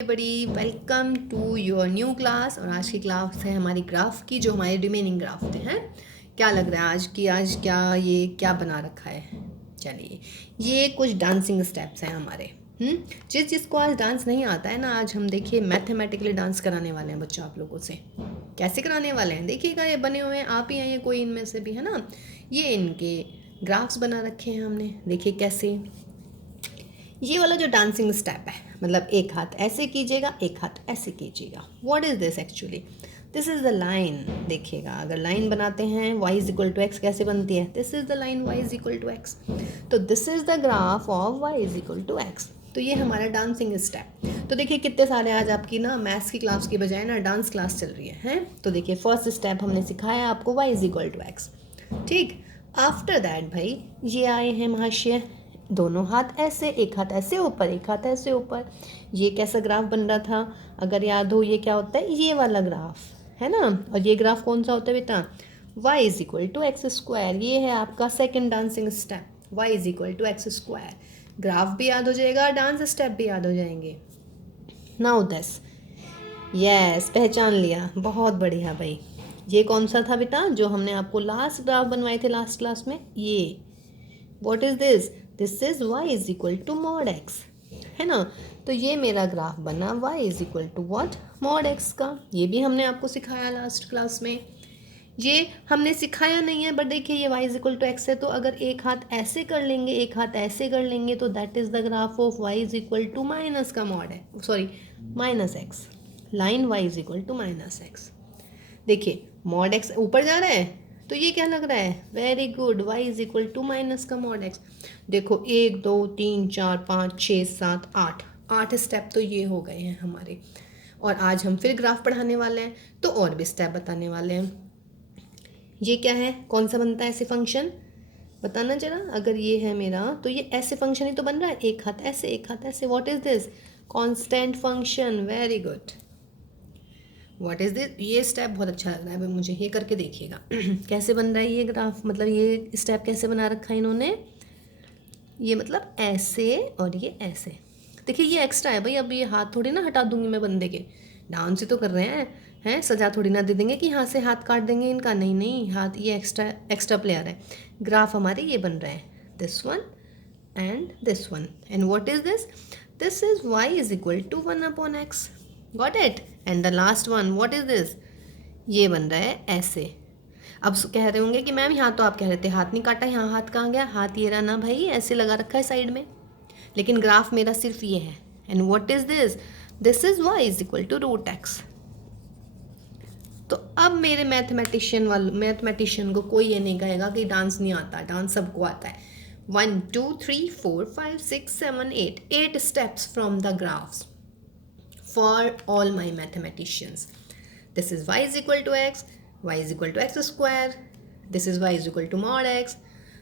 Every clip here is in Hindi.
बड़ी welcome to your new class. और आज की क्लास है हमारी ग्राफ की, जो हमारे रिमेनिंग ग्राफ थे हैं। क्या लग रहा है आज क्या बना रखा है? चलिए, ये कुछ डांसिंग स्टेप्स हैं हमारे। जिसको आज डांस नहीं आता है ना, आज हम देखिए मैथमेटिकली डांस कराने वाले हैं बच्चों आप लोगों से। कैसे कराने वाले हैं देखिएगा, ये बने हुए हैं, आप ही हैं ये, कोई इनमें से भी है ना। ये इनके ग्राफ्स बना रखे हैं हमने, देखिए कैसे। ये वाला जो डांसिंग स्टेप है, मतलब एक हाथ ऐसे कीजिएगा, एक हाथ ऐसे कीजिएगा। What is this actually? This is the line. देखिएगा, अगर लाइन बनाते हैं y is equal to x, कैसे बनती है? This is the line y is equal to x. तो this is the graph of y is equal to x. तो ये हमारा डांसिंग स्टेप। तो देखिए कितने सारे आज आपकी ना मैथ्स की क्लास की बजाय ना डांस क्लास चल रही है, हैं? तो देखिए फर्स्ट स्टेप हमने सिखाया आपको y is equal to x, ठीक। आफ्टर दैट भाई ये आए हैं महाशय, दोनों हाथ ऐसे, एक हाथ ऐसे ऊपर, एक हाथ ऐसे ऊपर। ये कैसा ग्राफ बन रहा था? अगर याद हो, ये क्या होता है? ये वाला ग्राफ है ना। और ये ग्राफ कौन सा होता है बेटा? y is equal to x square. ये है आपका second dancing step, y is equal to x square. Graph भी याद हो जाएगा, डांस स्टेप भी याद हो जाएंगे। नाउ दिस, यस, पहचान लिया, बहुत बढ़िया भाई। ये कौन सा था बेटा जो हमने आपको लास्ट ग्राफ बनवाए थे लास्ट क्लास में? ये what is this? This is y is equal to mod x, है ना। तो ये मेरा ग्राफ बना y is equal to what? Mod x का। ये भी हमने आपको सिखाया लास्ट क्लास में। ये हमने सिखाया नहीं है, बट देखिए ये y is equal to x है, तो अगर एक हाथ ऐसे कर लेंगे, एक हाथ ऐसे कर लेंगे, तो that is the graph of y is equal to minus का मॉड है, sorry minus x. Line y is equal to minus x. देखिए मॉड एक्स ऊपर जा रहा है, तो ये क्या लग रहा है? Very good, y is equal to minus का मॉड एक्स। देखो 1 2 3 4 5 6 7 8, 8 स्टेप तो ये हो गए हैं हमारे। और आज हम फिर ग्राफ पढ़ाने वाले हैं, तो और भी स्टेप बताने वाले हैं। ये क्या है? कौन सा बनता है ऐसे फंक्शन? बताना जरा। अगर ये है मेरा, तो ये ऐसे फंक्शन ही तो बन रहा है, एक हाथ ऐसे, एक हाथ ऐसे। What is this? Constant function. Very good. What is this? ये स्टेप बहुत अच्छा लग रहा है भाई मुझे, ये करके देखिएगा कैसे बन रहा है ये ग्राफ, मतलब ये स्टेप कैसे बना रखा है इन्होंने। ये मतलब ऐसे और ये ऐसे। देखिए ये एक्स्ट्रा है भाई, अब ये हाथ थोड़ी ना हटा दूंगी मैं बंदे के, डांस ही तो कर रहे हैं सजा थोड़ी ना दे देंगे कि यहाँ से हाथ काट देंगे इनका। नहीं नहीं, हाथ ये एक्स्ट्रा एक्स्ट्रा प्लेयर है। ग्राफ हमारे ये बन रहे हैं, this one and this one. And what is this? This is y is equal to 1/x। Got it? And the last one, what is this? ये बन रहा है ऐसे। अब कह रहे होंगे कि मैम यहाँ तो आप कह रहे थे हाथ नहीं काटा, यहाँ हाथ कहाँ गया? हाथ ये रहा ना भाई, ऐसे लगा रखा है साइड में, लेकिन ग्राफ मेरा सिर्फ ये है। And what is this? This is y is equal to root x. तो अब मेरे मैथमेटिशियन को कोई ये नहीं कहेगा कि डांस नहीं आता, डांस सबको आता है। 1 2 3 4 5 6 7 8, 8 steps from the graphs for all my mathematicians. This is y is equal to x, y is equal to x square, this is y is equal to mod x,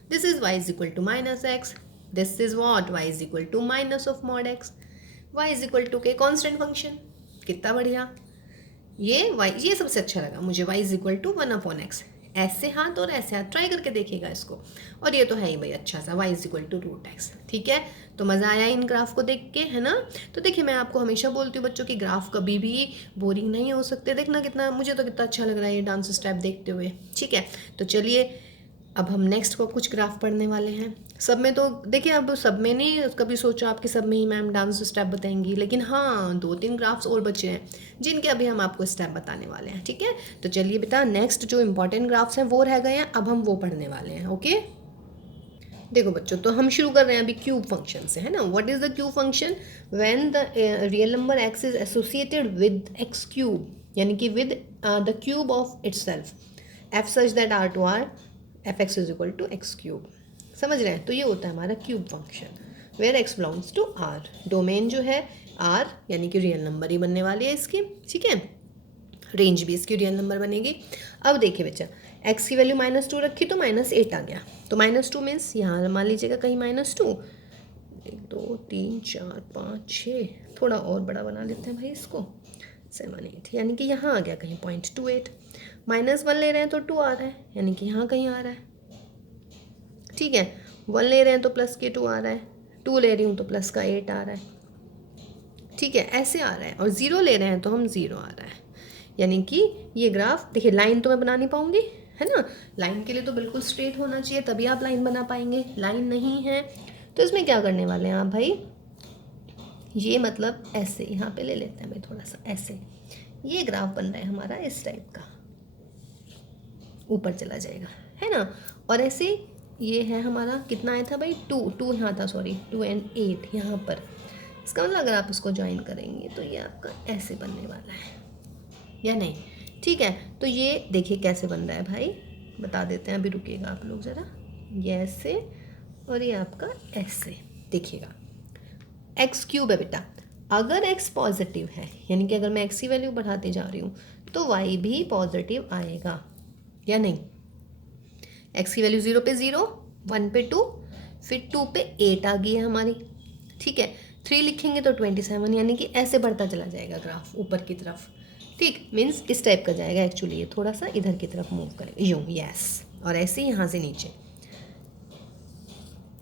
this is y is equal to minus x, this is what? Y is equal to minus of mod x, y is equal to के constant function। कितना बढ़िया। ये सबसे अच्छा लगा मुझे, y is equal to 1/x। ऐसे हाथ और ऐसे हाथ ट्राई करके देखिएगा इसको। और ये तो है ही भाई अच्छा सा, y is equal to root x. ठीक है, तो मज़ा आया इन ग्राफ को देख के, है ना। तो देखिए मैं आपको हमेशा बोलती हूँ बच्चों की ग्राफ कभी भी बोरिंग नहीं हो सकते। देखना कितना, मुझे तो कितना अच्छा लग रहा है ये डांस स्टेप देखते हुए। ठीक है, तो चलिए अब हम नेक्स्ट को कुछ ग्राफ पढ़ने वाले हैं। सब में तो देखिए, अब सब में नहीं कभी सोचा आपके सब में ही मैम डांस स्टेप बताएंगी, लेकिन हाँ 2-3 ग्राफ्स और बचे हैं जिनके अभी हम आपको स्टेप बताने वाले हैं। ठीक है, तो चलिए बेटा नेक्स्ट जो इंपॉर्टेंट ग्राफ्स हैं वो रह गए हैं, अब हम वो पढ़ने वाले हैं। ओके, देखो बच्चों, तो हम शुरू कर रहे हैं अभी क्यूब फंक्शन से, है ना। What is the cube function? When the real number x is associated with x cube, यानी कि with the cube of itself, f such that r f x is equal to x cube. समझ रहे हैं? तो ये होता है हमारा cube function, where x belongs to R. Domain जो है आर, यानी कि रियल नंबर ही बनने वाली है इसकी। ठीक है, रेंज भी इसकी रियल नंबर बनेगी। अब देखिए बच्चा, एक्स की वैल्यू -2 रखी तो -8 आ गया, तो -2 मीन्स यहाँ मान लीजिएगा कहीं -2। 1 2 3 4 5 6, थोड़ा और बड़ा बना लेते हैं भाई इसको, 7 8, यानी कि यहाँ आ गया कहीं 0.28। -1 ले रहे हैं तो 2 आ रहा है, यानी कि यहाँ कहीं आ रहा है। ठीक है, 1 ले रहे हैं तो प्लस के 2 आ रहा है, 2 ले रही हूँ तो प्लस का 8 आ रहा है। ठीक है, ऐसे आ रहा है और ज़ीरो ले रहे हैं तो हम ज़ीरो आ रहा है, यानी कि ये ग्राफ देखिए, लाइन तो मैं बना नहीं पाऊंगी, है ना। लाइन के लिए तो बिल्कुल स्ट्रेट होना चाहिए, तभी आप लाइन बना पाएंगे। लाइन नहीं है तो इसमें क्या करने वाले हैं आप भाई, ये मतलब ऐसे यहाँ पे ले लेते हैं भाई, थोड़ा सा ऐसे ये ग्राफ बन रहा है हमारा इस टाइप का, ऊपर चला जाएगा, है ना। और ऐसे ये है हमारा, कितना आया था भाई, 2 यहाँ था, सॉरी 2 और 8 यहाँ पर। इसका मतलब अगर आप इसको ज्वाइन करेंगे तो ये आपका ऐसे बनने वाला है या नहीं, ठीक है। तो ये देखिए कैसे बन रहा है भाई, बता देते हैं, अभी रुकिएगा आप लोग ज़रा, ये ऐसे और ये आपका ऐसे, देखिएगा एक्स क्यूब है बेटा। अगर एक्स पॉजिटिव है, यानी कि अगर मैं एक्स की वैल्यू बढ़ाते जा रही हूँ तो वाई भी पॉजिटिव आएगा या नहीं। एक्स की वैल्यू 0 पे 0, 1 पे 2, फिर 2 पे 8 आ गई है हमारी, ठीक है। 3 लिखेंगे तो 27, यानी कि ऐसे बढ़ता चला जाएगा ग्राफ ऊपर की तरफ, ठीक, मीन्स इस टाइप का जाएगा। एक्चुअली ये थोड़ा सा इधर की तरफ मूव करेगा, यूँ, यस, और ऐसे ही यहाँ से नीचे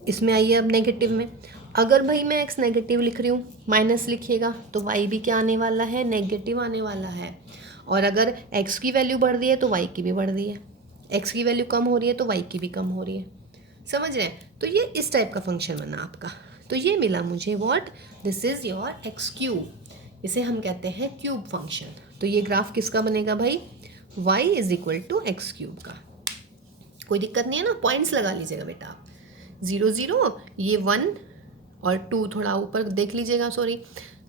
इसमें आइए अब नेगेटिव में। अगर भाई मैं एक्स नेगेटिव लिख रही हूँ, माइनस लिखिएगा तो वाई भी क्या आने वाला है, नेगेटिव आने वाला है। और अगर एक्स की वैल्यू बढ़ रही है तो वाई की भी बढ़ रही है, एक्स की वैल्यू कम हो रही है तो वाई की भी कम हो रही है, समझ रहे हैं। तो ये इस टाइप का फंक्शन बना आपका, तो ये मिला मुझे what, this is your x cube, इसे हम कहते हैं क्यूब फंक्शन। तो ये ग्राफ किसका बनेगा भाई, y is equal to x cube का। कोई दिक्कत नहीं है ना, पॉइंट्स लगा लीजिएगा बेटा आप, 0 0, ये 1 और 2 थोड़ा ऊपर देख लीजिएगा, सॉरी,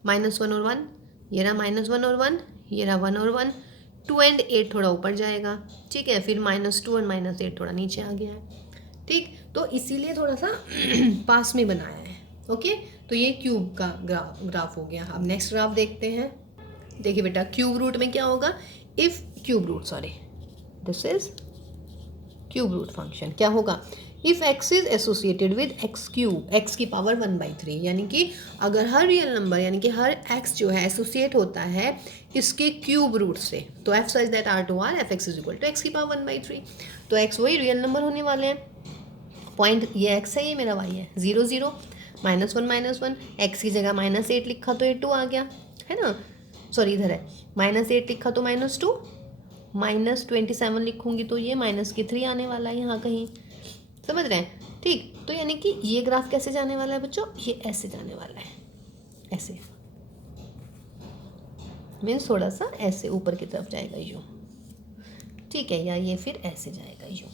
-1 और 1, ये रहा -1 और 1, ये रहा 1 और 1, 2 और 8 थोड़ा ऊपर जाएगा, ठीक है, फिर -2 और -8 थोड़ा नीचे आ गया है, ठीक। तो इसीलिए थोड़ा सा पास में बनाया है, ओके। तो ये क्यूब का ग्राफ हो गया। अब नेक्स्ट ग्राफ देखते हैं। देखिए बेटा, क्यूब रूट में क्या होगा, if cube root, sorry this is cube root function, क्या होगा, if x is associated with x cube, x की पावर 1/3, यानी कि अगर हर रियल नंबर, यानी कि हर x जो है एसोसिएट होता है इसके क्यूब रूट से, तो f such that r to r f(x) is equal to x की पावर 1/3, तो x वही रियल नंबर होने वाले हैं। पॉइंट ये x है, ये मेरा y है, 0 0, -1 -1, x की जगह -8 लिखा तो ये 2 आ गया, है ना, सॉरी इधर है, -8 लिखा तो -2, -27 लिखूंगी तो ये -3 आने वाला है यहाँ कहीं, समझ रहे हैं, ठीक। तो यानी कि ये ग्राफ कैसे जाने वाला है बच्चों, ये ऐसे जाने वाला है, ऐसे मीन्स थोड़ा सा ऐसे ऊपर की तरफ जाएगा यूँ, ठीक है, या ये फिर ऐसे जाएगा यूँ,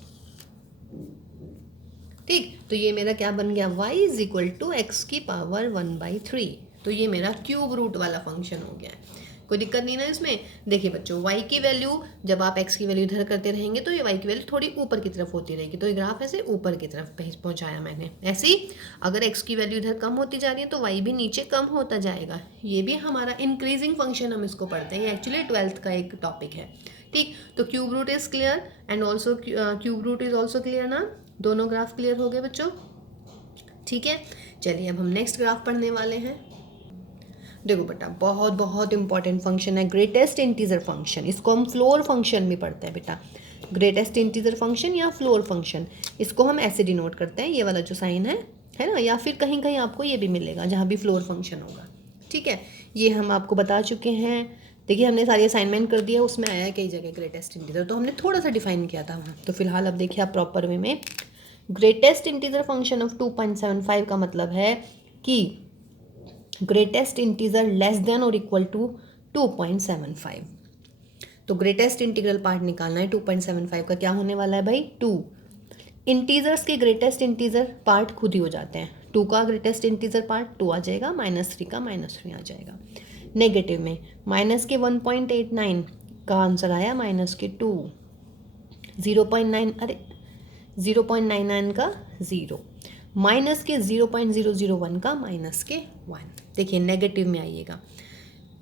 ठीक। तो ये मेरा क्या बन गया, y is equal to x की पावर 1/3, तो ये मेरा क्यूब रूट वाला फंक्शन हो गया है। कोई दिक्कत नहीं ना इसमें। देखिए बच्चों, y की वैल्यू जब आप x की वैल्यू इधर करते रहेंगे तो ये y की वैल्यू थोड़ी ऊपर की तरफ होती रहेगी, तो ये ग्राफ ऐसे ऊपर की तरफ पहुंचाया मैंने। ऐसे ही अगर x की वैल्यू इधर कम होती जा रही है तो y भी नीचे कम होता जाएगा, ये भी हमारा इंक्रीजिंग फंक्शन हम इसको पढ़ते हैं, ये एक्चुअली 12th का एक टॉपिक है, ठीक। तो cube root is clear and also cube root is also clear ना, दोनों ग्राफ क्लियर हो गए बच्चों, ठीक है। चलिए अब हम नेक्स्ट ग्राफ पढ़ने वाले हैं। देखो बेटा, बहुत बहुत इंपॉर्टेंट फंक्शन है ग्रेटेस्ट इंटीजर फंक्शन, इसको हम फ्लोर फंक्शन भी पढ़ते हैं बेटा, ग्रेटेस्ट इंटीजर फंक्शन या फ्लोर फंक्शन, इसको हम ऐसे डिनोट करते हैं, ये वाला जो साइन है ना, या फिर कहीं कहीं आपको ये भी मिलेगा जहाँ भी फ्लोर फंक्शन होगा, ठीक है। ये हम आपको बता चुके हैं, देखिए हमने सारी असाइनमेंट कर दिया, उसमें आया है कई जगह ग्रेटेस्ट इंटीजर, तो हमने थोड़ा सा डिफाइन किया था वहाँ। तो फिलहाल अब देखिए आप प्रॉपर वे में, ग्रेटेस्ट इंटीजर फंक्शन ऑफ 2.75 का मतलब है कि ग्रेटेस्ट इंटीजर लेस देन और इक्वल टू 2.75, तो ग्रेटेस्ट इंटीग्रल पार्ट निकालना है 2.75 का, क्या होने वाला है भाई 2। इंटीजर्स के ग्रेटेस्ट इंटीजर पार्ट खुद ही हो जाते हैं, 2 का ग्रेटेस्ट इंटीजर पार्ट 2 आ जाएगा, -3 का -3 आ जाएगा। नेगेटिव में माइनस के 1.89 का आंसर आया -2, 0.9, अरे 0.99 का 0, माइनस के 0.001 का -1। देखिए नेगेटिव में आइएगा,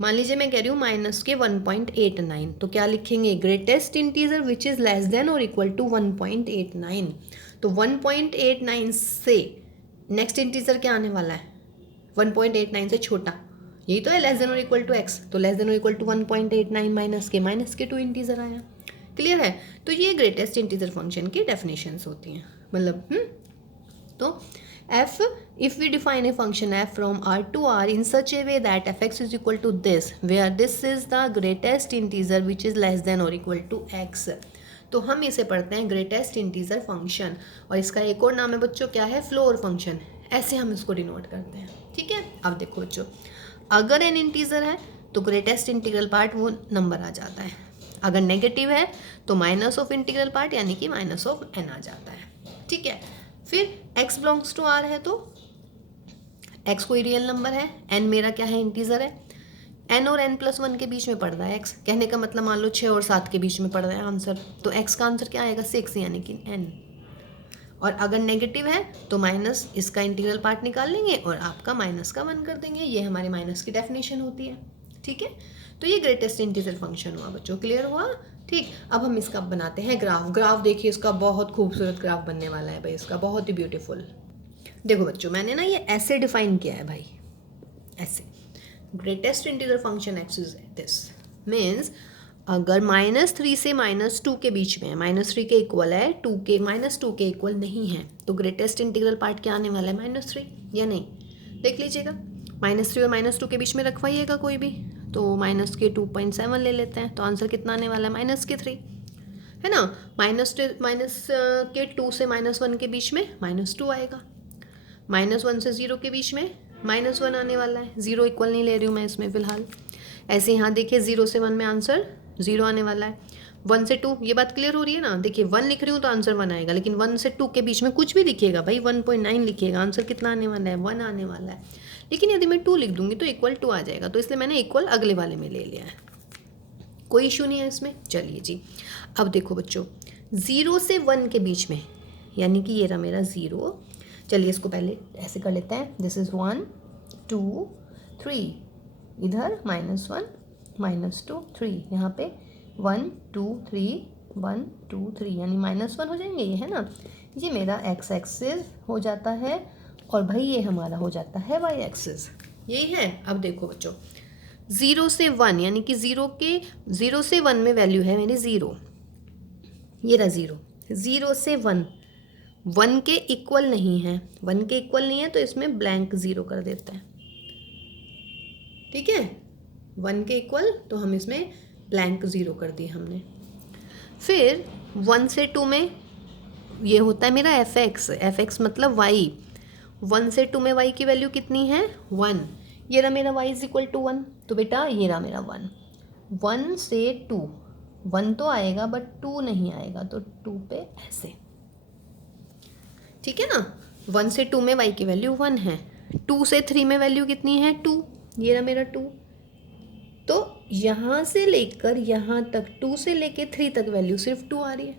मान लीजिए मैं कह रही हूँ -के 1.89, तो क्या लिखेंगे, greatest integer which is less than और इक्वल टू 1.89, तो 1.89 से नेक्स्ट इंटीजर क्या आने वाला है, 1.89 से छोटा, यही तो है लेस देन और इक्वल टू x, तो लेस देन और इक्वल टू 1.89 माइनस के 2 इंटीजर आया, क्लियर है। तो ये ग्रेटेस्ट इंटीजर फंक्शन की डेफिनेशंस होती हैं, मतलब तो f If we define a function f from R to R in such a way that fx is equal to this, where this is the greatest integer which is less than or equal to x, तो हम इसे पढ़ते हैं ग्रेटेस्ट इंटीजर फंक्शन, और इसका एक और नाम है बच्चों, क्या है, फ्लोर फंक्शन, ऐसे हम इसको डिनोट करते हैं। ठीक है, अब देखो बच्चों, अगर एन इंटीजर है तो ग्रेटेस्ट इंटीग्रल पार्ट वो नंबर आ जाता है, अगर नेगेटिव है तो माइनस ऑफ इंटीग्रल पार्ट यानी कि माइनस ऑफ एन आ जाता है। ठीक है, फिर x बिलोंग्स टू r है तो x कोई रियल नंबर है, n मेरा क्या है, इंटीजर है, n और n+1 के बीच में पड़ रहा है x, कहने का मतलब मान लो 6 और 7 के बीच में पड़ रहा है आंसर, तो x का आंसर क्या आएगा, 6 यानी कि n। और अगर नेगेटिव है तो माइनस इसका इंटीग्रल पार्ट निकाल लेंगे और आपका माइनस का 1 कर देंगे, ये हमारे माइनस की डेफिनेशन होती है। ठीक है, तो ये ग्रेटेस्ट इंटीजर फंक्शन हुआ बच्चों, क्लियर हुआ। ठीक, अब हम इसका बनाते हैं ग्राफ देखिए इसका बहुत खूबसूरत ग्राफ बनने वाला है भाई, इसका बहुत ही ब्यूटीफुल। देखो बच्चों, मैंने ना ये ऐसे डिफाइन किया है भाई, ऐसे greatest integer function x is this means अगर -3 से -2 के बीच में है, -3 के इक्वल है, -2 के इक्वल नहीं है, तो ग्रेटेस्ट इंटीग्रल पार्ट क्या आने वाला है, -3 या नहीं, देख लीजिएगा। -3 और -2 के बीच में रखवाइएगा कोई भी, तो माइनस के 2.7 ले लेते हैं, तो आंसर कितना आने वाला है, -3 है ना। माइनस के 2 से -1 के बीच में -2 आएगा, -1 से 0 के बीच में -1 आने वाला है, 0 इक्वल नहीं ले रही हूँ मैं इसमें फ़िलहाल। ऐसे यहाँ देखिए 0 से 1 में आंसर 0 आने वाला है, 1 से 2, ये बात क्लियर हो रही है ना। देखिए 1 लिख रही हूँ तो आंसर 1 आएगा, लेकिन 1 से 2 के बीच में कुछ भी लिखिएगा भाई, 1.9 लिखिएगा, आंसर कितना आने वाला है, 1 आने वाला है। लेकिन यदि मैं 2 लिख दूंगी तो इक्वल 2 आ जाएगा, तो इसलिए मैंने इक्वल अगले वाले में ले लिया है, कोई इशू नहीं है इसमें। चलिए जी, अब देखो बच्चों, 0 से 1 के बीच में, यानी कि ये रहा मेरा 0, चलिए इसको पहले ऐसे कर लेते हैं, दिस इज़ 1 2 3, इधर -1 -2 3, यहाँ पे 1 2 3 1 2 3, यानी -1 हो जाएंगे, ये है ना, ये मेरा x एक्सिस हो जाता है, और भाई ये हमारा हो जाता है y एक्सिस, यही है। अब देखो बच्चों, 0 से 1 यानी कि 0 से 1 में वैल्यू है मेरी 0, ये रहा 0, 0 से 1 1 के इक्वल नहीं है, 1 के इक्वल नहीं है तो इसमें ब्लैंक 0 कर देते हैं। ठीक है, 1 के इक्वल तो हम इसमें ब्लैंक 0 कर दिए हमने। फिर 1 से 2 में ये होता है मेरा fx मतलब y, 1 से 2 में y की वैल्यू कितनी है, 1, ये रहा मेरा y इज इक्वल टू 1, तो बेटा ये रहा मेरा 1, 1 से 2, 1 तो आएगा बट 2 नहीं आएगा, तो 2 पे ऐसे, ठीक है ना। 1 से 2 में y की वैल्यू 1 है, 2 से 3 में वैल्यू कितनी है, 2, ये रहा मेरा 2, तो यहाँ से लेकर यहाँ तक 2 से लेकर 3 तक वैल्यू सिर्फ 2 आ रही है।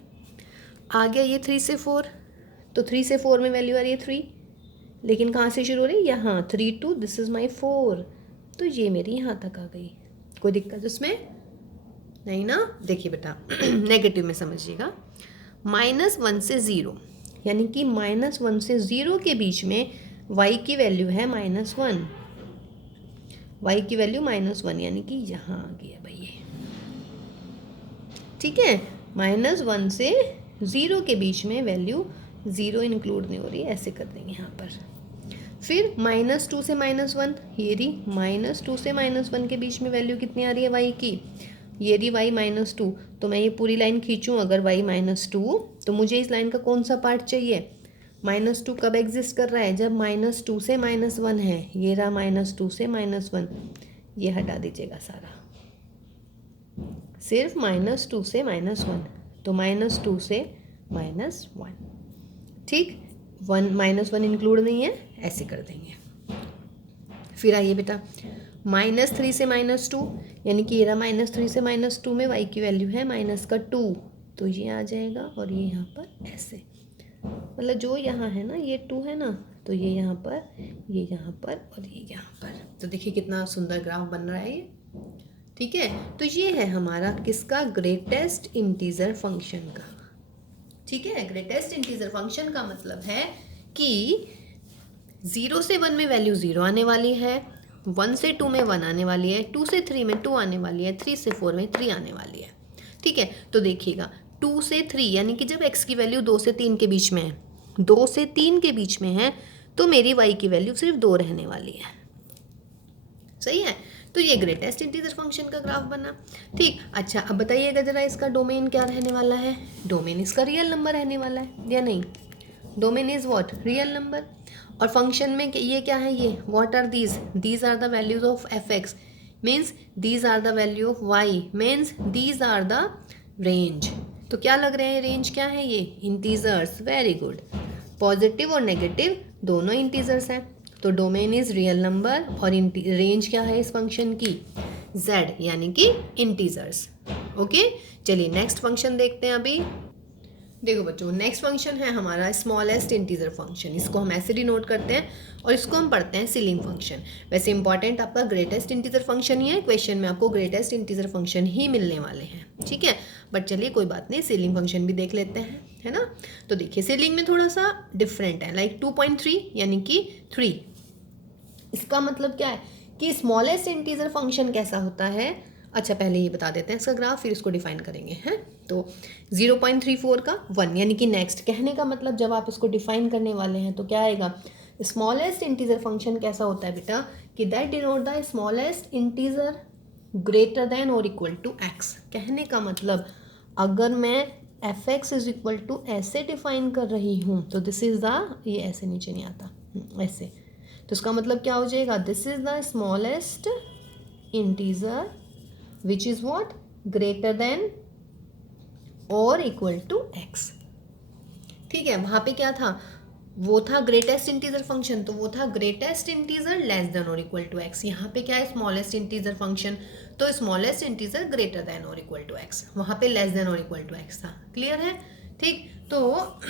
आ गया ये 3 से 4, तो 3 से 4 में वैल्यू आ रही है 3, लेकिन कहाँ से शुरू हो रही है, यहाँ 3 2, दिस इज़ माई 4, तो ये मेरी यहाँ तक आ गई। कोई दिक्कत इसमें नहीं ना। देखिए बेटा नेगेटिव में समझिएगा, -1 से 0 यानी कि -1 से 0 के बीच में y की वैल्यू है -1, y की वैल्यू -1 यानी कि यहाँ आ गया भाई ये, ठीक है। -1 से 0 के बीच में वैल्यू 0 इंक्लूड नहीं हो रही, ऐसे कर देंगे यहाँ पर। फिर -2 से -1, ये रही -2 से -1 के बीच में वैल्यू कितनी आ रही है y की, ये रही y -2, तो मैं ये पूरी लाइन खींचूँ अगर y -2, तो मुझे इस लाइन का कौन सा पार्ट चाहिए, -2 कब एग्जिस्ट कर रहा है, जब -2 से -1 है, ये रहा -2 से -1, ये हटा दीजिएगा सारा, सिर्फ -2 से -1, तो -2 से -1, ठीक, 1 इंक्लूड नहीं है, ऐसे कर देंगे। फिर आइए बेटा, -3 से -2 यानी कि ये रहा -3 से -2 में y की वैल्यू है -2, तो ये आ जाएगा और ये यहाँ पर ऐसे, मतलब जो यहाँ है ना ये 2 है ना, तो ये यहाँ पर, ये यहाँ पर और ये यहाँ पर, तो देखिए कितना सुंदर ग्राफ बन रहा है ये, ठीक है। तो ये है हमारा किसका, ग्रेटेस्ट इंटीजर फंक्शन का, ठीक है। ग्रेटेस्ट इंटीजर फंक्शन का मतलब है कि 0 से 1 में वैल्यू 0 आने वाली है, 1 से 2 में 1 आने वाली है, 2 से 3 में 2 आने वाली है, 3 से 4 में 3 आने वाली है, ठीक है। तो देखिएगा 2 से 3 यानी कि जब x की वैल्यू 2 से 3 के बीच में है, 2 से 3 के बीच में है, तो मेरी y की वैल्यू सिर्फ 2 रहने वाली है। सही है, तो ये ग्रेटेस्ट इंटीजर फंक्शन का ग्राफ बना। ठीक, अच्छा अब बताइएगा जरा इसका डोमेन क्या रहने वाला है। डोमेन इसका रियल नंबर रहने वाला है या नहीं। Domain is what, real number. और फंक्शन में ये क्या है, ये what are these are the values of f x, means these are the value of y, means these are the range. तो क्या लग रहे हैं, रेंज क्या है, ये इंटीजर्स। वेरी गुड, पॉजिटिव और नेगेटिव दोनों इंटीजर्स हैं। तो डोमेन इज रियल नंबर और रेंज क्या है इस फंक्शन की, z, यानी कि इंटीजर्स। ओके, चलिए नेक्स्ट फंक्शन देखते हैं अभी। देखो बच्चों, नेक्स्ट फंक्शन है हमारा स्मॉलेस्ट इंटीजर फंक्शन। इसको हम ऐसे डिनोट करते हैं और इसको हम पढ़ते हैं सीलिंग फंक्शन। वैसे इंपॉर्टेंट आपका ग्रेटेस्ट इंटीजर फंक्शन ही है, क्वेश्चन में आपको ग्रेटेस्ट इंटीजर फंक्शन ही मिलने वाले हैं, ठीक है। बट चलिए कोई बात नहीं, सीलिंग फंक्शन भी देख लेते हैं, है ना। तो देखिए सीलिंग में थोड़ा सा डिफरेंट है, लाइक 2.3 यानी कि 3। इसका मतलब क्या है कि स्मॉलेस्ट इंटीजर फंक्शन कैसा होता है। अच्छा पहले ये बता देते हैं इसका ग्राफ, फिर इसको डिफाइन करेंगे, हैं। तो 0.34 का 1 यानी कि नेक्स्ट, कहने का मतलब जब आप इसको डिफाइन करने वाले हैं तो क्या आएगा, स्मॉलेस्ट इंटीजर फंक्शन कैसा होता है बेटा कि that denote the smallest integer greater than और इक्वल टू एक्स। कहने का मतलब अगर मैं f x is equal to ऐसे डिफाइन कर रही हूँ तो दिस इज द, ये ऐसे नीचे नहीं आता, ऐसे, तो इसका मतलब क्या हो जाएगा, this is the smallest integer which is what, greater than और इक्वल टू एक्स। ठीक है, वहां पे क्या था, वो था ग्रेटेस्ट इंटीजर फंक्शन, तो वो था ग्रेटेस्ट इंटीजर लेस देन और इक्वल टू एक्स। यहाँ पे क्या है, स्मॉलेस्ट इंटीजर फंक्शन, तो स्मॉलेस्ट इंटीजर ग्रेटर देन और इक्वल टू एक्स, वहाँ पे लेस देन और इक्वल टू एक्स था। क्लियर है, ठीक। तो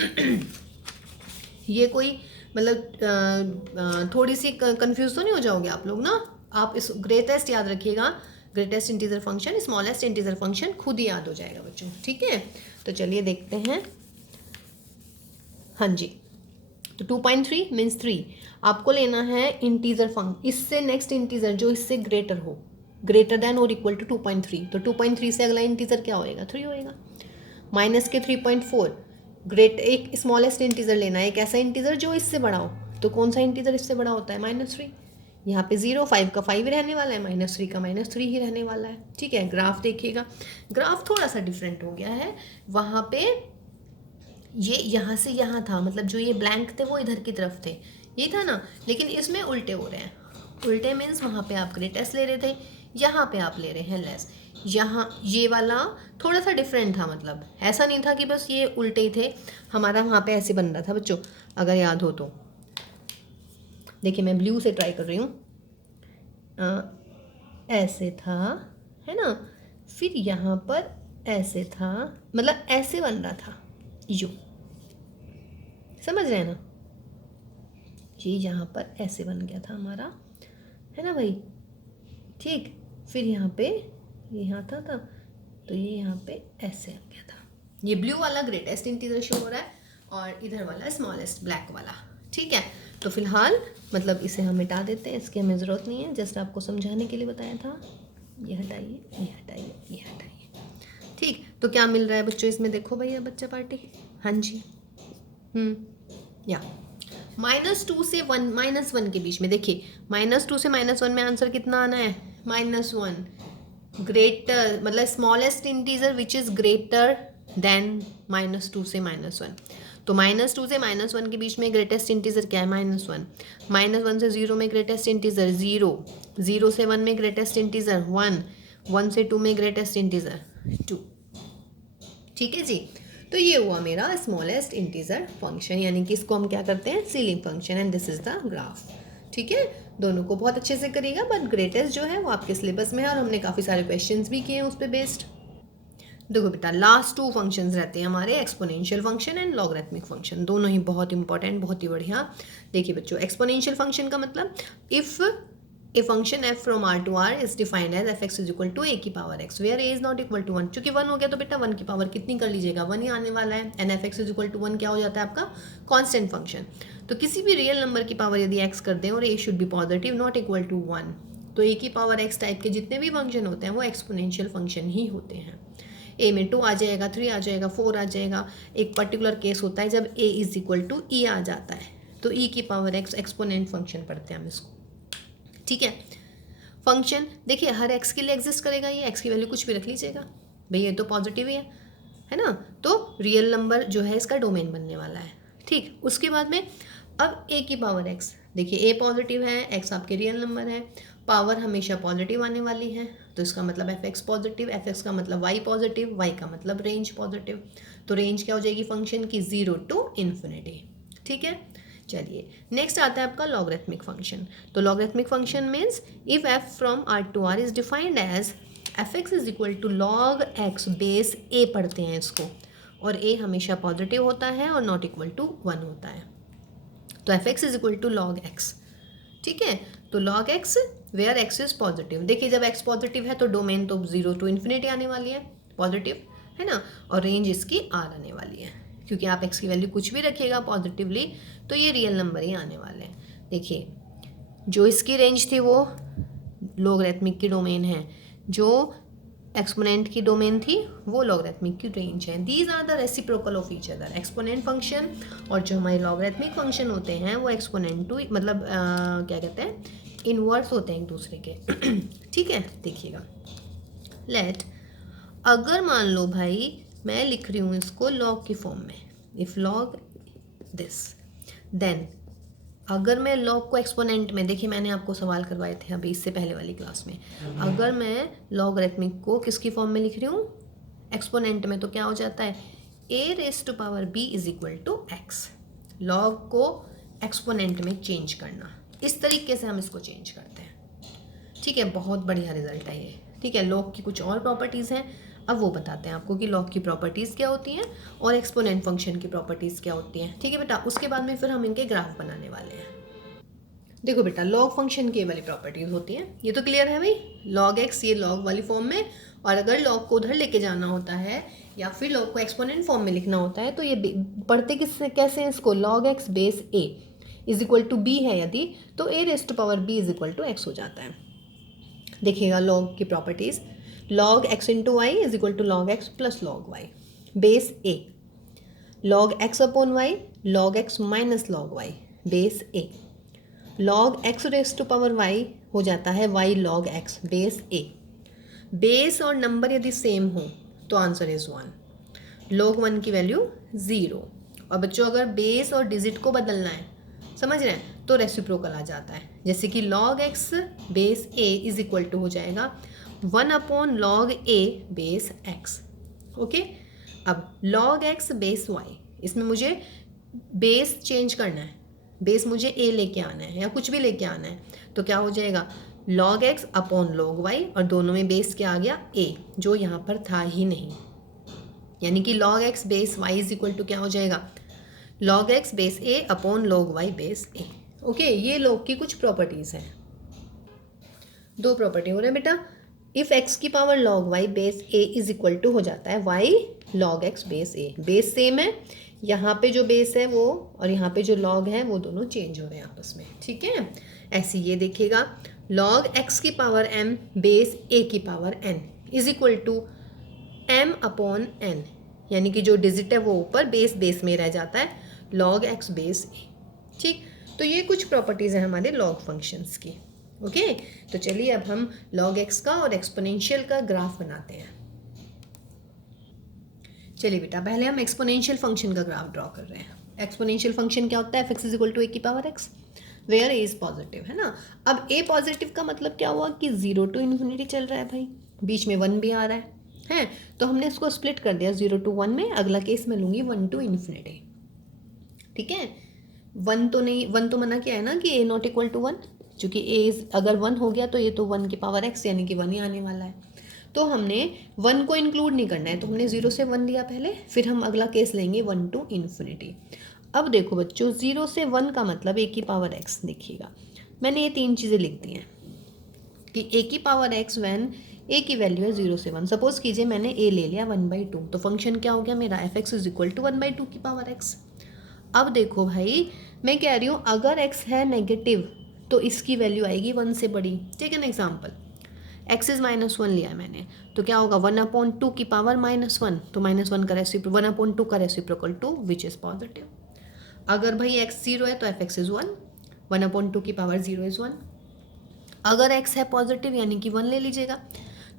ये कोई मतलब थोड़ी सी कंफ्यूज तो नहीं हो जाओगे आप लोग ना। आप इस ग्रेटेस्ट याद रखिएगा, greatest integer function, smallest integer function खुद ही याद हो जाएगा बच्चों, ठीक है। तो चलिए देखते हैं, हाँ जी। तो 2.3 मीन्स 3 आपको लेना है इंटीजर फंक्शन, इससे नेक्स्ट इंटीजर जो इससे ग्रेटर हो, ग्रेटर देन और इक्वल टू 2.3। तो 2.3 से अगला इंटीजर क्या होएगा, 3 होएगा। माइनस के 3.4, ग्रेट एक स्मॉलेस्ट इंटीजर लेना है, एक ऐसा इंटीजर जो इससे बड़ा हो। तो कौन सा इंटीजर इससे बड़ा होता है, -3। यहाँ पे 0, 5 का 5 ही रहने वाला है, -3 का -3 ही रहने वाला है, ठीक है। ग्राफ देखिएगा, ग्राफ थोड़ा सा डिफरेंट हो गया है। वहाँ पे ये यहाँ से यहाँ था, मतलब जो ये ब्लैंक थे वो इधर की तरफ थे, ये था ना, लेकिन इसमें उल्टे हो रहे हैं। उल्टे मीन्स वहाँ पे आप ग्रेटेस्ट ले रहे थे, यहाँ पे आप ले रहे हैं लेस। यहाँ ये वाला थोड़ा सा डिफरेंट था, मतलब ऐसा नहीं था कि बस ये उल्टे ही थे, हमारा वहाँ पे ऐसे बन रहा था बच्चों, अगर याद हो तो। देखिए मैं ब्लू से ट्राई कर रही हूँ, ऐसे था, है ना, फिर यहाँ पर ऐसे था, मतलब ऐसे बन रहा था, यू समझ रहे हैं ना, ये यहाँ पर ऐसे बन गया था हमारा, है ना भाई, ठीक। फिर यहाँ पे यहाँ था तो ये यहाँ पे ऐसे आ गया था। ये ब्लू वाला ग्रेटेस्ट इंटीजर शो हो रहा है और इधर वाला स्मॉलेस्ट ब्लैक वाला, ठीक है। तो फिलहाल मतलब इसे हम मिटा देते हैं, इसकी हमें ज़रूरत नहीं है, जस्ट आपको समझाने के लिए बताया था। ये हटाइए, ये हटाइए, ये हटाइए, ठीक। तो क्या मिल रहा है बच्चों इसमें, देखो भैया बच्चा पार्टी, हाँ जी, या -2 से 1, -1 के बीच में देखिए, -2 से -1 में आंसर कितना आना है, -1। ग्रेटर मतलब smallest integer which is greater than -2 से -1। तो -2 से -1 के बीच में ग्रेटेस्ट इंटीजर क्या है, -1। -1 से 0 में ग्रेटेस्ट इंटीजर 0, 0 से 1 में ग्रेटेस्ट इंटीजर 1, 1 से 2 में ग्रेटेस्ट इंटीजर 2, ठीक है जी। तो ये हुआ मेरा स्मॉलेस्ट इंटीजर फंक्शन, यानी कि इसको हम क्या करते हैं, ceiling function, and this is the graph, ठीक है। दोनों को बहुत अच्छे से करिएगा, बट ग्रेटेस्ट जो है वो आपके सिलेबस में है और हमने काफ़ी सारे क्वेश्चंस भी किए हैं उस पर बेस्ड। देखो बेटा, लास्ट 2 फंक्शंस रहते हैं हमारे, exponential function and logarithmic function, दोनों ही बहुत इंपॉर्टेंट, बहुत ही बढ़िया। देखिए बच्चों, एक्सपोनेंशियल फंक्शन का मतलब if a function f from r to r is defined as fx is equal to a की power x where a is not equal to 1। चूंकि 1 हो गया तो बेटा 1 की पावर कितनी कर लीजिएगा, 1 ही आने वाला है, and fx is equal to 1 क्या हो जाता है आपका, कांस्टेंट फंक्शन। तो किसी भी रियल नंबर की पावर यदि x कर दें और a should be positive not equal to 1, तो a की पावर x टाइप के जितने भी फंक्शन होते हैं वो एक्सपोनेंशियल फंक्शन ही होते हैं। a में 2 आ जाएगा, 3 आ जाएगा, 4 आ जाएगा। एक पर्टिकुलर केस होता है जब a is equal to e आ जाता है, तो ई की पावर एक्स एक्सपोनेंट फंक्शन पढ़ते हैं हम इसको, ठीक है। फंक्शन देखिए हर एक्स के लिए एग्जिस्ट करेगा, ये एक्स की वैल्यू कुछ भी रख लीजिएगा भैया, ये तो पॉजिटिव ही है ना, तो रियल नंबर जो है इसका डोमेन बनने वाला है, ठीक। उसके बाद में अब ए की पावर एक्स, देखिए ए पॉजिटिव है, एक्स आपके रियल नंबर है, पावर हमेशा पॉजिटिव आने वाली है, तो इसका मतलब F x positive, F x का मतलब वाई पॉजिटिव, वाई का मतलब रेंज पॉजिटिव, तो रेंज क्या हो जाएगी फंक्शन की 0 to इन्फिनिटी, ठीक है। चलिए नेक्स्ट आता है आपका लॉगरिथमिक फंक्शन। तो logarithmic function means if f from R to R is defined as f x is equal to log x base a पढ़ते हैं इसको, और ए हमेशा पॉजिटिव होता है और नॉट इक्वल टू 1 होता है, तो f x is equal to log x, ठीक है। तो log x where x is positive, देखिए जब एक्स पॉजिटिव है तो डोमेन तो 0 to इन्फिनिटी आने वाली है, पॉजिटिव है ना, और रेंज इसकी आर आने वाली है, क्योंकि आप एक्स की वैल्यू कुछ भी रखिएगा पॉजिटिवली तो ये रियल नंबर ही आने वाले हैं। देखिए जो इसकी रेंज थी वो लॉगरिथमिक की डोमेन है, जो एक्सपोनेंट की डोमेन थी वो लॉगरिथमिक की रेंज है। These are the reciprocal of each other, exponent function और जो हमारे लॉगरिथमिक फंक्शन होते हैं वो एक्सपोनेंट टू मतलब क्या कहते हैं, इनवर्स होते हैं एक दूसरे के ठीक है। देखिएगा लेट, अगर मान लो भाई मैं लिख रही हूँ इसको लॉग की फॉर्म में, इफ लॉग दिस, देन अगर मैं लॉग को एक्सपोनेंट में, देखिए मैंने आपको सवाल करवाए थे अभी इससे पहले वाली क्लास में, अगर मैं लॉगरिथमिक को किसकी फॉर्म में लिख रही हूँ, एक्सपोनेंट में, तो क्या हो जाता है a raise to power b is equal to x. Log को एक्सपोनेंट में चेंज करना, इस तरीके से हम इसको चेंज करते हैं, ठीक है। बहुत बढ़िया रिजल्ट है ये, ठीक है। लॉग की कुछ और प्रॉपर्टीज़ हैं, अब वो बताते हैं आपको कि लॉग की प्रॉपर्टीज़ क्या होती हैं और एक्सपोनेंट फंक्शन की प्रॉपर्टीज़ क्या होती हैं, ठीक है बेटा। उसके बाद में फिर हम इनके ग्राफ बनाने वाले हैं। देखो बेटा लॉग फंक्शन की वाली प्रॉपर्टीज़ होती हैं, ये तो क्लियर है भाई, लॉग एक्स ये लॉग वाली फॉर्म में, और अगर लॉग को उधर लेके जाना होता है या फिर लॉग को एक्सपोनेंट फॉर्म में लिखना होता है तो ये पढ़ते किससे कैसे हैं इसको, log x base a is equal to b है यदि, तो a raise to power b is equal to x हो जाता है। देखिएगा लॉग की properties, log x into y is equal to log x plus log y, base a, log x upon y log x minus log y, base a, log x raise to power y हो जाता है y log x, बेस ए। बेस और नंबर यदि सेम हो तो आंसर इज 1, log 1 की वैल्यू 0। और बच्चों अगर बेस और डिजिट को बदलना है, समझ रहे हैं, तो रेसिप्रोकल आ जाता है, जैसे कि log x base a is equal to हो जाएगा 1 upon log a base x, okay. अब log x बेस y, इसमें मुझे बेस चेंज करना है, बेस मुझे a लेके आना है या कुछ भी लेके आना है, तो क्या हो जाएगा log x upon log y, और दोनों में बेस क्या आ गया a, जो यहाँ पर था ही नहीं, यानी कि log x base y is equal to क्या हो जाएगा log x base a upon log y base a, okay. ये log की कुछ प्रॉपर्टीज़ हैं, दो प्रॉपर्टी हो रहे हैं बेटा। इफ़ x की power log y base a is equal to हो जाता है y log x base a, base same है, यहाँ पे जो बेस है वो और यहाँ पे जो log है वो दोनों चेंज हो रहे हैं आपस में, ठीक है। ऐसे ये देखिएगा log x की पावर m बेस a की power n is equal to m upon n, यानी कि जो डिजिट है वो ऊपर बेस बेस में रह जाता है, log x बेस a, ठीक। तो ये कुछ प्रॉपर्टीज़ हैं हमारे log फंक्शंस की, ओके। तो चलिए अब हम log x का और एक्सपोनेंशियल का ग्राफ बनाते हैं। चलिए बेटा पहले हम एक्सपोनेंशियल फंक्शन का ग्राफ ड्रॉ कर रहे हैं। एक्सपोनेंशियल फंक्शन क्या होता है, f x is equal to a की power x, where a is positive, है ना। अब ए पॉजिटिव का मतलब क्या हुआ कि 0 to इन्फिनिटी चल रहा है भाई, बीच में 1 भी आ रहा है, तो हमने इसको स्प्लिट कर दिया 0 to 1 में। अगला केस मैं लूँगी 1 to इन्फिनिटी, ठीक है। 1 तो नहीं, 1 तो मना किया है ना कि ए नॉट इक्वल टू 1, चूँकि ए अगर 1 हो गया तो ये तो 1 की पावर x यानी कि 1 ही आने वाला है, तो हमने 1 को इंक्लूड नहीं करना है, तो हमने 0 से 1 लिया पहले, फिर हम अगला केस लेंगे 1 to इन्फिनिटी। अब देखो बच्चों 0 से 1 का मतलब a की पावर x, देखिएगा मैंने ये 3 चीज़ें लिख दी हैं कि a की पावर x वैन a की वैल्यू है 0 से 1। सपोज कीजिए मैंने a ले लिया 1/2, तो फंक्शन क्या हो गया मेरा f x is equal to 1/2 की पावर x। अब देखो भाई मैं कह रही हूँ अगर x है नेगेटिव तो इसकी वैल्यू आएगी 1 से बड़ी, take an example, x is -1 लिया मैंने, तो क्या होगा 1/2 की पावर -1, तो -1 का रेसिप्रोकल 1/2 का रेसिप्रोकल 2 विच इज़ पॉजिटिव। अगर भाई x 0 है तो एफ एक्स इज़ 1, 1/2 की पावर 0 इज़ 1। अगर x है पॉजिटिव यानी कि 1 ले लीजिएगा,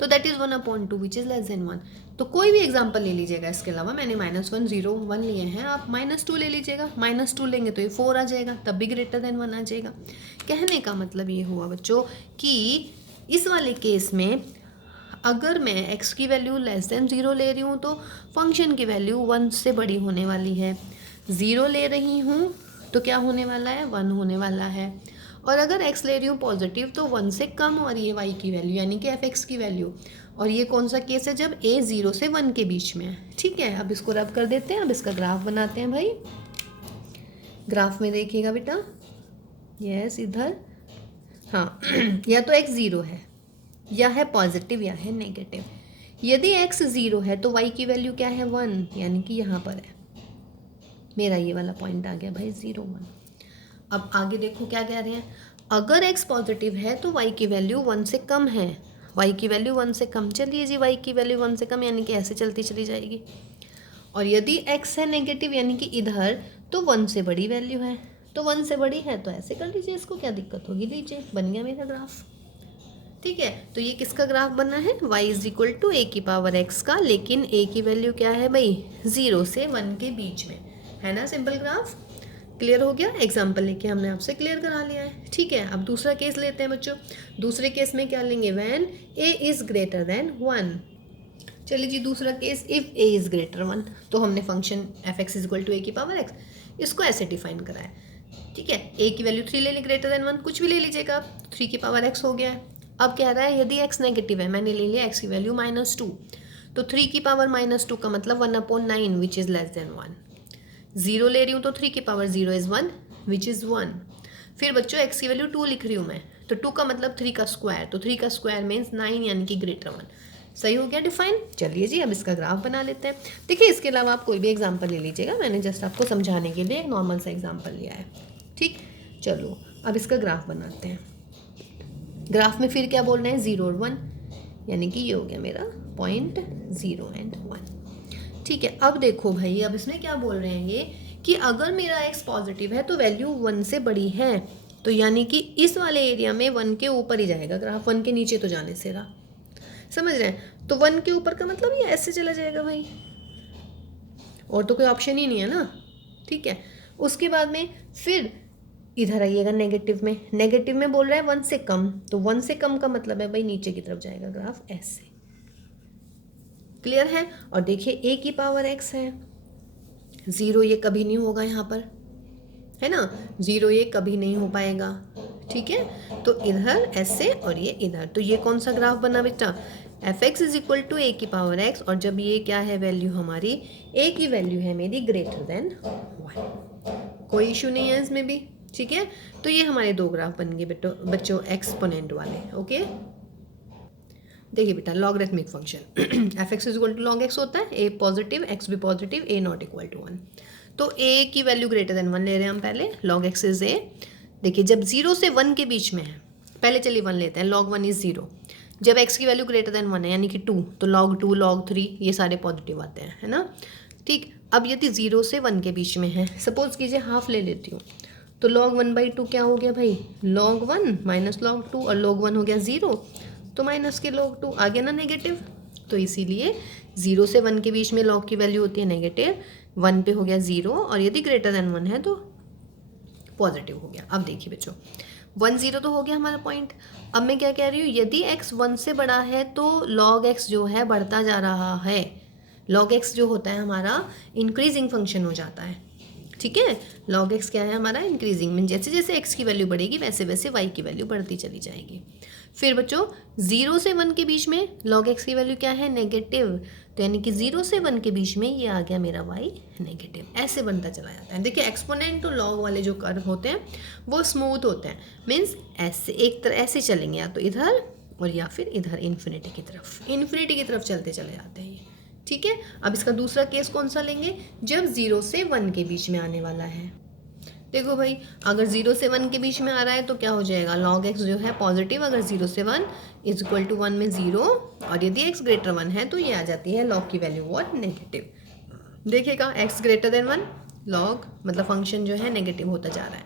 तो that is 1/2 which is less than 1। तो कोई भी एग्जाम्पल ले लीजिएगा, इसके अलावा मैंने -1 0 1 लिए हैं, आप -2 ले लीजिएगा, -2 लेंगे तो ये 4 आ जाएगा, तब भी ग्रेटर देन 1 आ जाएगा। कहने का मतलब ये हुआ बच्चों कि इस वाले केस में अगर मैं x की वैल्यू लेस देन 0 ले रही हूँ तो फंक्शन की वैल्यू 1 से बड़ी होने वाली है। 0 ले रही हूँ तो क्या होने वाला है, 1 होने वाला है। और अगर x ले रही हूँ पॉजिटिव तो 1 से कम और ये y की वैल्यू यानी कि एफ एक्स की वैल्यू। और ये कौन सा केस है, जब a 0 से 1 के बीच में है। ठीक है, अब इसको रब कर देते हैं, अब इसका ग्राफ बनाते हैं भाई। ग्राफ में देखिएगा बेटा, यस इधर, हाँ या तो x 0 है या है पॉजिटिव या है नेगेटिव। यदि x 0 है तो y की वैल्यू क्या है, 1, यानी कि यहाँ पर है मेरा ये वाला पॉइंट आ गया भाई 0 1। अब आगे देखो क्या कह रहे हैं, अगर x पॉजिटिव है तो y की वैल्यू 1 से कम है, y की वैल्यू 1 से कम। चलिए जी, y की वैल्यू 1 से कम यानी कि ऐसे चलती चली जाएगी। और यदि x है नेगेटिव यानी कि इधर, तो 1 से बड़ी वैल्यू है, तो 1 से बड़ी है तो ऐसे कर लीजिए, इसको क्या दिक्कत होगी। लीजिए, बन गया मेरा ग्राफ। ठीक है, तो ये किसका ग्राफ बना है, y is equal to a की पावर x का, लेकिन a की वैल्यू क्या है भाई, 0 से 1 के बीच में है ना। सिंपल ग्राफ क्लियर हो गया, एग्जाम्पल लेके हमने आपसे क्लियर करा लिया है। ठीक है, अब दूसरा केस लेते हैं बच्चों। दूसरे केस में क्या लेंगे, when a is greater than 1। चलिए जी, दूसरा case, if a is greater 1, तो हमने function f x is equal to a की पावर x, इसको ऐसे डिफाइन करा है। ठीक है, a की वैल्यू 3 ले ली, ग्रेटर देन 1, कुछ भी ले लीजिएगा, 3 की पावर x हो गया है। अब कह रहा है यदि x नेगेटिव है, मैंने ले लिया x की वैल्यू -2, तो 3 की पावर -2 का मतलब 1/9 विच इज़ लेस देन 1। 0 ले रही हूँ तो 3 की पावर 0 इज़ 1 विच इज़ 1। फिर बच्चों x की वैल्यू 2 लिख रही हूँ मैं, तो 2 का मतलब 3 का स्क्वायर, तो 3 का स्क्वायर मीन्स 9 यानी कि ग्रेटर 1। सही हो गया डिफाइन। चलिए जी, अब इसका ग्राफ बना लेते हैं। देखिए, इसके अलावा आप कोई भी एग्जाम्पल ले लीजिएगा, मैंने जस्ट आपको समझाने के लिए एक नॉर्मल सा एग्जाम्पल लिया है। ठीक, चलो अब इसका ग्राफ बनाते हैं। ग्राफ में फिर क्या बोल रहे हैं, 0 और 1, यानी कि ये हो गया मेरा पॉइंट 0 एंड 1। ठीक है, अब देखो भाई, अब इसमें क्या बोल रहे हैं ये कि अगर मेरा x पॉजिटिव है तो वैल्यू 1 से बड़ी है, तो यानी कि इस वाले एरिया में 1 के ऊपर ही जाएगा ग्राफ, 1 के नीचे तो जाने से रहा। समझ रहे हैं, तो 1 के ऊपर का मतलब ये ऐसे चला जाएगा भाई, और तो कोई ऑप्शन ही नहीं है ना। ठीक है, उसके बाद में फिर इधर आइएगा नेगेटिव में, नेगेटिव में बोल रहा है 1 से कम, तो 1 से कम का मतलब है भाई नीचे की तरफ जाएगा ग्राफ ऐसे। क्लियर है। और देखिए a की पावर x है, 0 ये कभी नहीं होगा यहाँ पर, है ना, 0 ये कभी नहीं हो पाएगा। ठीक है, तो इधर ऐसे और ये इधर, तो ये कौन सा ग्राफ बना बेटा, f x is equal to a की पावर x, और जब ये क्या है वैल्यू हमारी, a की वैल्यू है मेरी ग्रेटर देन 1, कोई इशू नहीं है इसमें भी। ठीक है, तो ये हमारे दो ग्राफ बन गए बच्चों एक्सपोनेंट वाले। ओके, देखिए बेटा, logarithmic function f x is equal to log x होता है, ए पॉजिटिव एक्स भी positive, a not equal to 1, तो ए की वैल्यू ग्रेटर देन 1 ले रहे हैं हम पहले, लॉग एक्स इज ए। देखिए, जब 0 से 1 के बीच में है, पहले चलिए 1 लेते हैं, लॉग 1 इज 0। जब x की वैल्यू ग्रेटर देन 1 है यानी कि 2, तो log 2 log 3 ये सारे पॉजिटिव आते हैं, है ना। ठीक, अब यदि 0 से 1 के बीच में है, सपोज कीजिए हाफ ले लेती हूँ, तो log 1/2 क्या हो गया भाई, log 1 माइनस log 2, और log 1 हो गया 0, तो माइनस के log 2 आ गया ना नेगेटिव। तो इसीलिए 0 से 1 के बीच में log की वैल्यू होती है नेगेटिव, 1 पे हो गया 0, और यदि ग्रेटर देन 1 है तो पॉजिटिव हो गया। अब देखिए बच्चों, 1 0 तो हो गया हमारा पॉइंट। अब मैं क्या कह रही हूँ, यदि x 1 से बड़ा है तो log x जो है बढ़ता जा रहा है, log x जो होता है हमारा इंक्रीजिंग फंक्शन हो जाता है। ठीक है, log x क्या है हमारा इंक्रीजिंग, मीन जैसे जैसे x की वैल्यू बढ़ेगी वैसे वैसे y की वैल्यू बढ़ती चली जाएगी। फिर बच्चों 0 से 1 के बीच में log x की वैल्यू क्या है नेगेटिव, तो यानी कि 0 से 1 के बीच में ये आ गया मेरा y नेगेटिव, ऐसे बनता चला जाता है। देखिए, एक्सपोनेंट और लॉग वाले जो कर्व होते हैं वो स्मूथ होते हैं, मीन्स ऐसे एक तरह ऐसे चलेंगे, या तो इधर और या फिर इधर इन्फिनिटी की तरफ चलते चले जाते हैं ये। ठीक है, अब इसका दूसरा केस कौन सा लेंगे, जब 0 से 1 के बीच में आने वाला है। देखो भाई, अगर 0 से 1 के बीच में आ रहा है तो क्या हो जाएगा, log x जो है पॉजिटिव, अगर 0 से 1 इज इक्वल टू 1 में 0, और यदि x ग्रेटर 1 है तो ये आ जाती है log की वैल्यू व्हाट नेगेटिव। देखिएगा, x ग्रेटर देन 1, लॉग मतलब फंक्शन जो है नेगेटिव होता जा रहा है,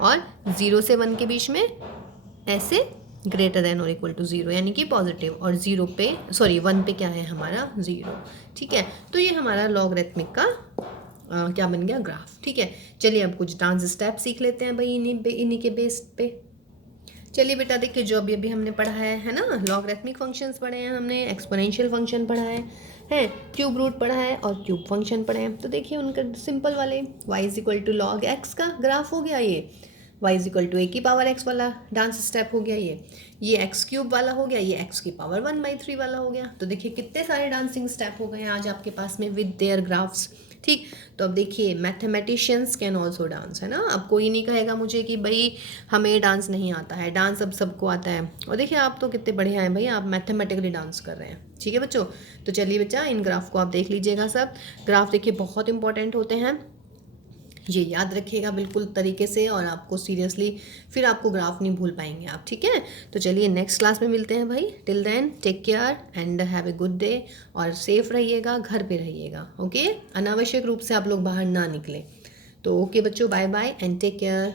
और 0 से 1 के बीच में ऐसे ग्रेटर देन और इक्वल टू 0 यानी कि पॉजिटिव, और 0 पे 1 पे क्या है हमारा 0। ठीक है, तो ये हमारा लॉगरिथमिक का क्या बन गया ग्राफ। ठीक है, चलिए अब कुछ डांस स्टेप सीख लेते हैं भाई इन्हीं के बेस पे। चलिए बेटा देखिए, जो अभी अभी हमने पढ़ा है ना, लॉगरिथमिक फंक्शंस पढ़े हैं हमने, एक्सपोनेंशियल फंक्शन पढ़ा है क्यूब रूट पढ़ा है और क्यूब फंक्शन पढ़े हैं। तो देखिए उनका सिंपल वाले y is equal to log x का ग्राफ हो गया, ये y is equal to a की पावर x वाला डांस स्टेप हो गया, ये एक्स क्यूब वाला हो गया, ये x की पावर 1/3 वाला हो गया। तो देखिए कितने सारे डांसिंग स्टेप हो गए हैं आज आपके पास में विद देयर ग्राफ्स। ठीक, तो अब देखिए मैथमेटिशियंस कैन ऑल्सो डांस, है ना। अब कोई नहीं कहेगा मुझे कि भाई हमें डांस नहीं आता है, डांस अब सबको आता है। और देखिए आप तो कितने बढ़िया हैं भाई, आप मैथमेटिकली डांस कर रहे हैं। ठीक है बच्चों, तो चलिए बच्चा इन ग्राफ को आप देख लीजिएगा सब। ग्राफ देखिए बहुत इंपॉर्टेंट होते हैं, ये याद रखिएगा बिल्कुल तरीके से, और आपको सीरियसली फिर आपको ग्राफ नहीं भूल पाएंगे आप। ठीक है, तो चलिए नेक्स्ट क्लास में मिलते हैं भाई। Till then take care and have a good day, और सेफ रहिएगा, घर पे रहिएगा। ओके, अनावश्यक रूप से आप लोग बाहर ना निकलें। तो ओके बच्चों, bye bye and take care.